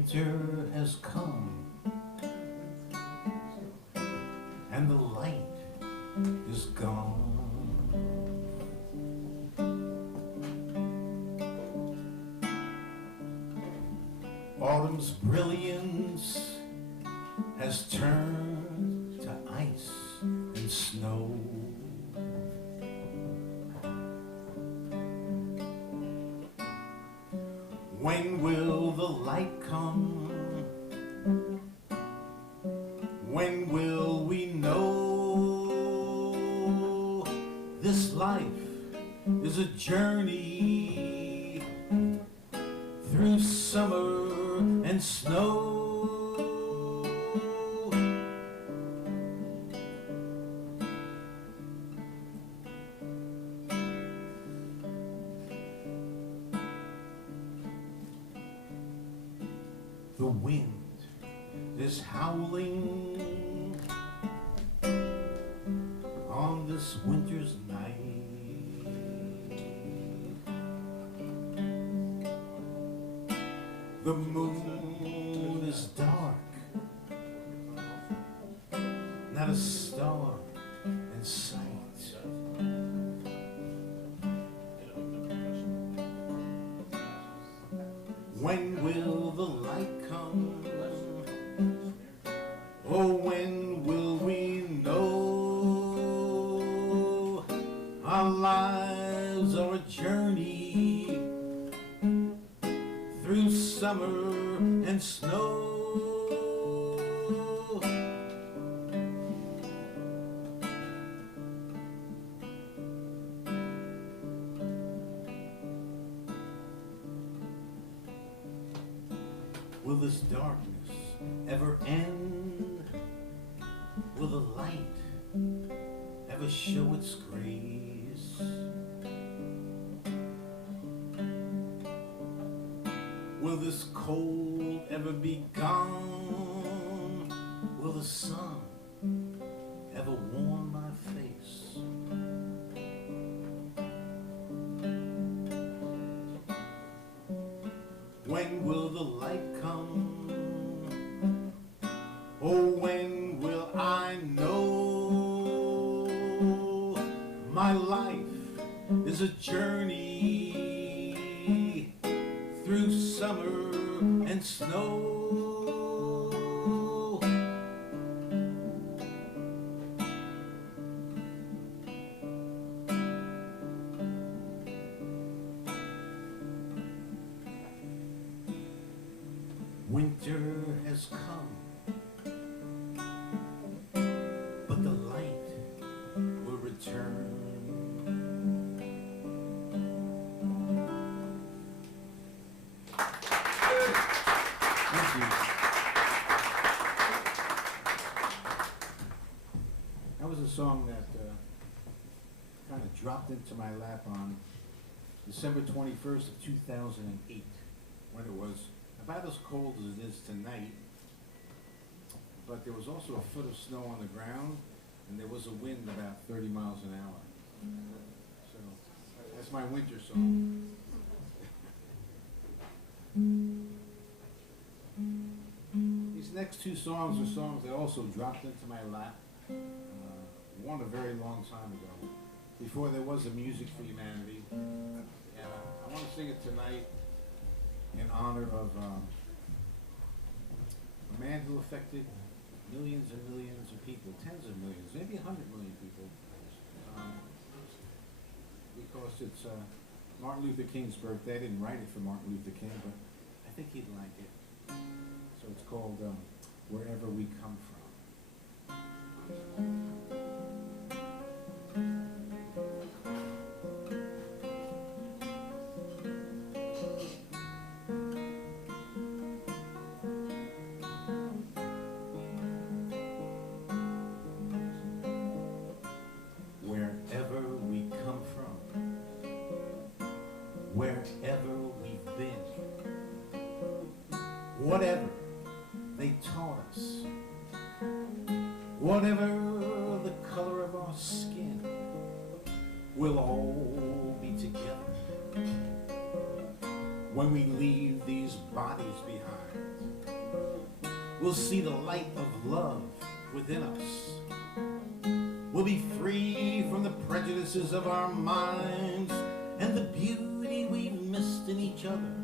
Winter has come and the light is gone. Autumn's brilliance has turned to ice and snow. When will the light come? When will we know this life is a journey through summer and snow? The wind is howling on this winter's night. The moon is dark, not a star in sight. When will the light come? Oh, when will we know our lives are a journey through summer and snow? Will this darkness ever end? Will the light ever show its grace? Will this cold ever be gone? Will the sun ever warm my face? When will the light come? Oh, when will I know my life is a journey through summer and snow? Winter has come, but the light will return. Thank you. That was a song that kind of dropped into my lap on December 21st of 2008, when it was about as cold as it is tonight, but there was also a foot of snow on the ground, and there was a wind about 30 miles an hour. So that's my winter song. These next two songs are songs that also dropped into my lap, one a very long time ago, before there was a Music for Humanity. And I want to sing it tonight in honor of a man who affected millions and millions of people, tens of millions, maybe 100 million people, because it's Martin Luther King's birthday. I didn't write it for Martin Luther King, but I think he'd like it. So it's called Wherever We Come From. Wherever we come from, wherever we've been, whatever they taught us, whatever the color of our skin, we'll all be together when we leave these bodies behind. we'll see the light of love within us. We'll be free from the prejudices of our minds, and the beauty we've missed in each other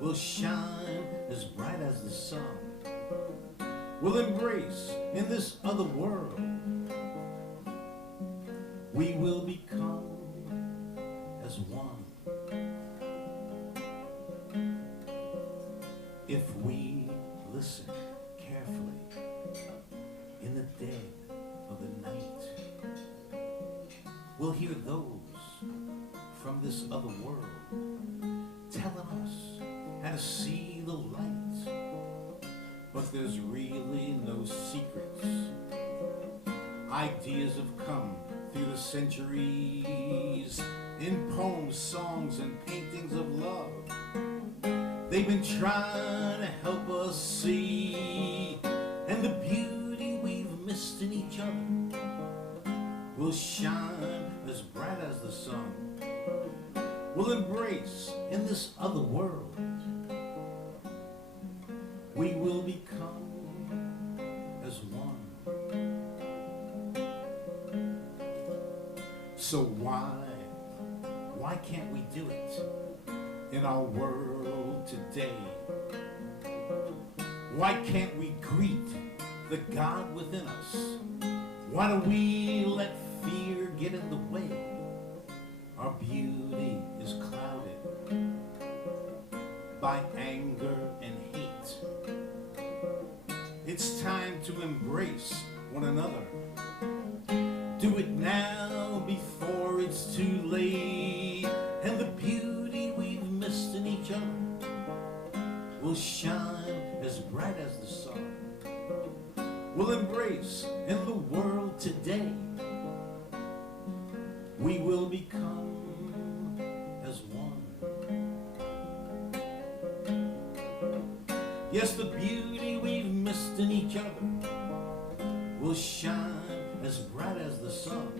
will shine as bright as the sun. We'll embrace in this other world. We will become as one. If we listen carefully in the dead of the night, we'll hear those from this other world telling us how to see the light. But there's really no secrets. Ideas have come through the centuries in poems, songs, and paintings of love. They've been trying to help us see, and the beauty we've missed in each other will shine as bright as the sun. We'll embrace in this other world. We will become as one. So why can't we do it in our world today? Why can't we greet the God within us? Why do we let fear get in the way? Our beauty is clouded by anger and hate. It's time to embrace one another. Do it now before it's too late, and the beauty we've missed in each other will shine as bright as the sun. We'll embrace in the world today. We will become as one. Yes, the beauty we've missed in each other will shine as bright as the sun.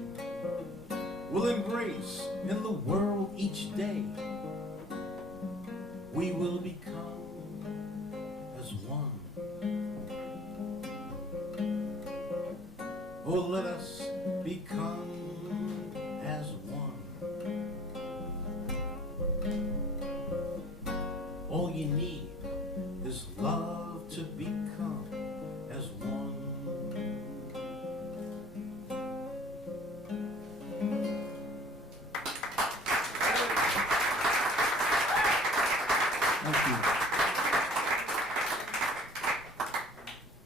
We'll embrace in the world each day. We will become as one. Oh, let us become as one. All you need is love to become as one. Thank you.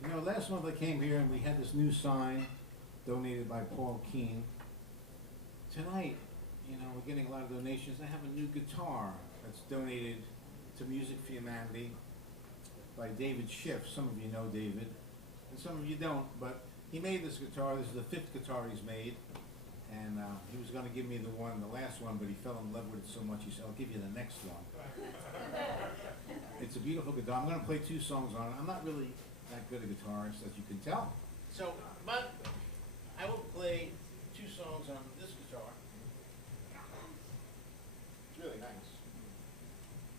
You know, last month I came here and we had this new sign donated by Paul Keene. Tonight, you know, we're getting a lot of donations. I have a new guitar that's donated to Music for Humanity by David Schiff. Some of you know David, and some of you don't, but he made this guitar. This is the 5th guitar he's made, and he was going to give me the last one, but he fell in love with it so much, he said, I'll give you the next one. It's a beautiful guitar. I'm going to play 2 songs on it. I'm not really that good a guitarist, as you can tell. So, but I will play 2 songs on this guitar. It's really nice.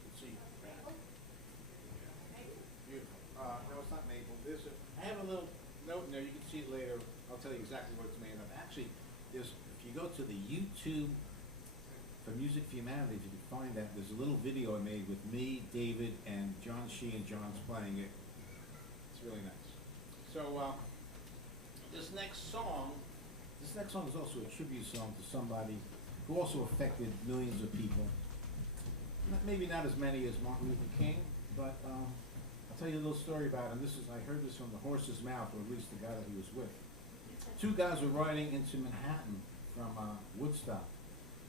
Let's see. Beautiful. No, it's not maple. I have a little note in there. You can see it later. I'll tell you exactly what it's made of. Actually, if you go to the YouTube for Music for Humanity, if you can find that, there's a little video I made with me, David, and John Shee, and John's playing it. It's really nice. So, this next song is also a tribute song to somebody who also affected millions of people. Maybe not as many as Martin Luther King, but I'll tell you a little story about him. I heard this from the horse's mouth, or at least the guy that he was with. 2 guys were riding into Manhattan from Woodstock.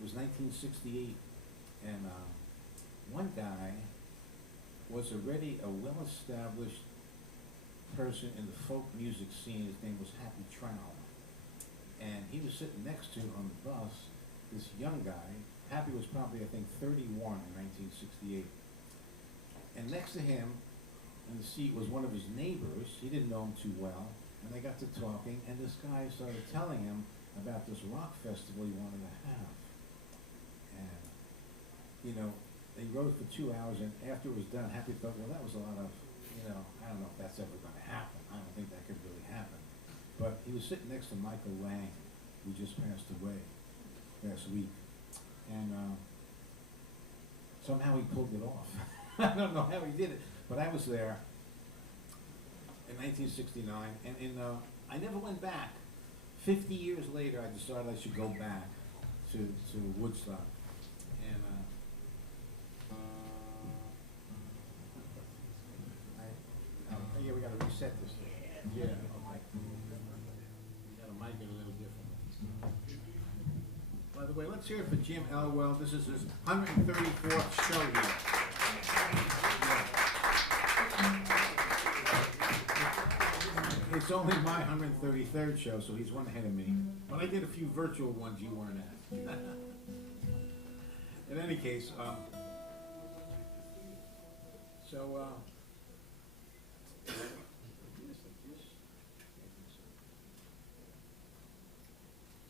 It was 1968, and one guy was already a well-established person in the folk music scene. His name was Happy Trowell. And he was sitting next to, on the bus, this young guy. Happy was probably, I think, 31 in 1968. And next to him in the seat was one of his neighbors. He didn't know him too well. And they got to talking, and this guy started telling him about this rock festival he wanted to have. And, you know, they rode for 2 hours, and after it was done, Happy thought, well, that was a lot of, you know, I don't know, he was sitting next to Michael Lang, who just passed away last week, and somehow he pulled it off. I don't know how he did it, but I was there in 1969, and I never went back. 50 years later, I decided I should go back to Woodstock, and yeah, we got to reset this. Yeah, okay. We got to mic it a little different. By the way, let's hear it for Jim Elwell. This is his 134th show here. It's only my 133rd show, so he's one ahead of me. But I did a few virtual ones you weren't at. In any case,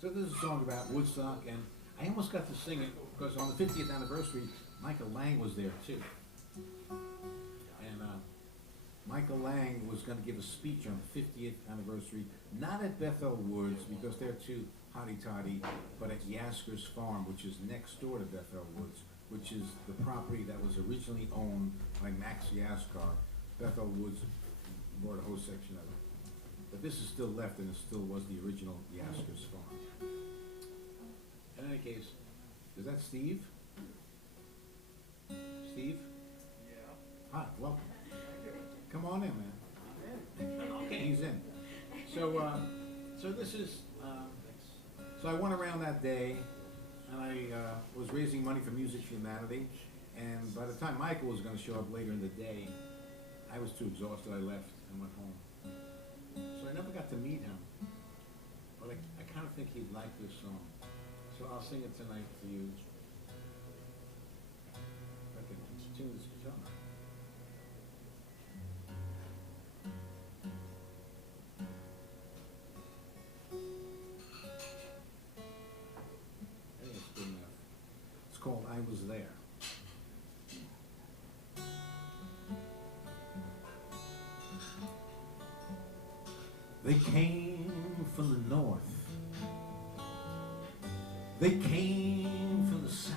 so this is a song about Woodstock, and I almost got to sing it because on the 50th anniversary, Michael Lang was there too. And Michael Lang was going to give a speech on the 50th anniversary, not at Bethel Woods because they're too hotty-toddy, but at Yasker's Farm, which is next door to Bethel Woods, which is the property that was originally owned by Max Yaskar. Bethel Woods bought a whole section of it. But this is still left, and it still was the original Yasker's Farm. In any case, is that Steve? Steve? Yeah. Hi, welcome. Come on in, man. Okay, he's in. So this is, so I went around that day, and I was raising money for Music for Humanity, and by the time Michael was going to show up later in the day, I was too exhausted. I left and went home. So I never got to meet him, but I kind of think he'd like this song. So I'll sing it tonight to you. If I can tune this guitar. I think it's good enough. It's called I Was There. They came from the north. They came from the south.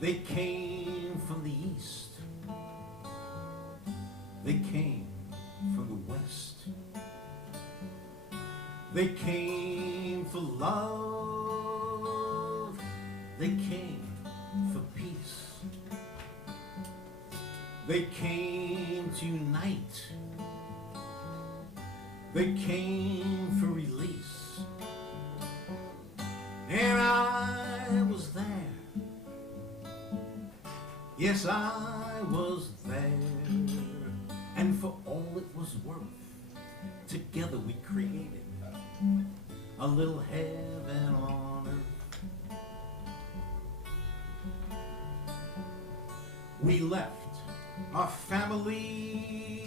They came from the east. They came from the west. They came for love. They came for peace. They came to unite. They came for release, and I was there. Yes, I was there, and for all it was worth, together we created a little heaven on earth. We left our families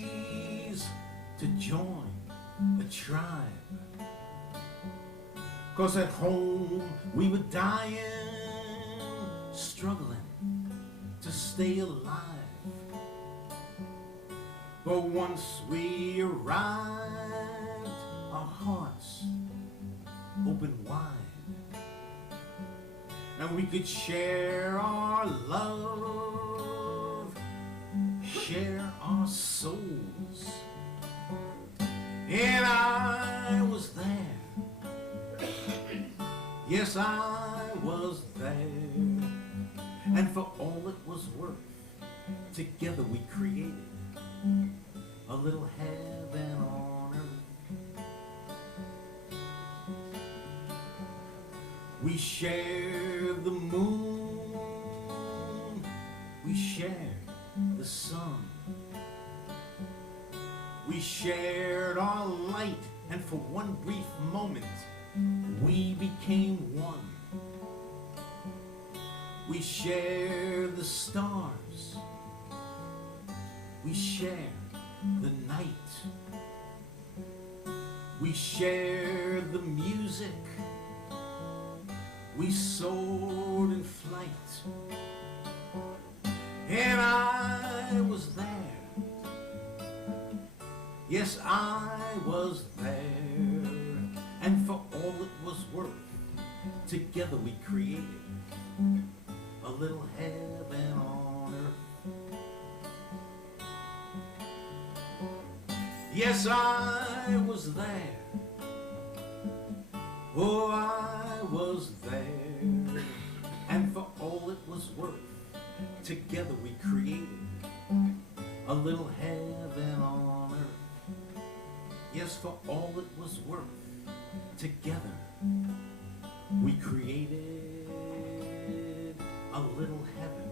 to join the tribe, 'cause at home we were dying, struggling to stay alive. But once we arrived, our hearts opened wide, and we could share our love, share our souls. And I was there. Yes, I was there. And for all it was worth, together we created a little heaven on earth. We shared the moon. We shared the sun. We shared our light, and for one brief moment, we became one. We shared the stars. We shared the night. We shared the music. We soared in flight. And I was there. Yes, I was there, and for all it was worth, together we created a little heaven on earth. Yes, I was there. Oh, I was there, and for all it was worth, together we created a little heaven on earth. Yes, for all it was worth, together we created a little heaven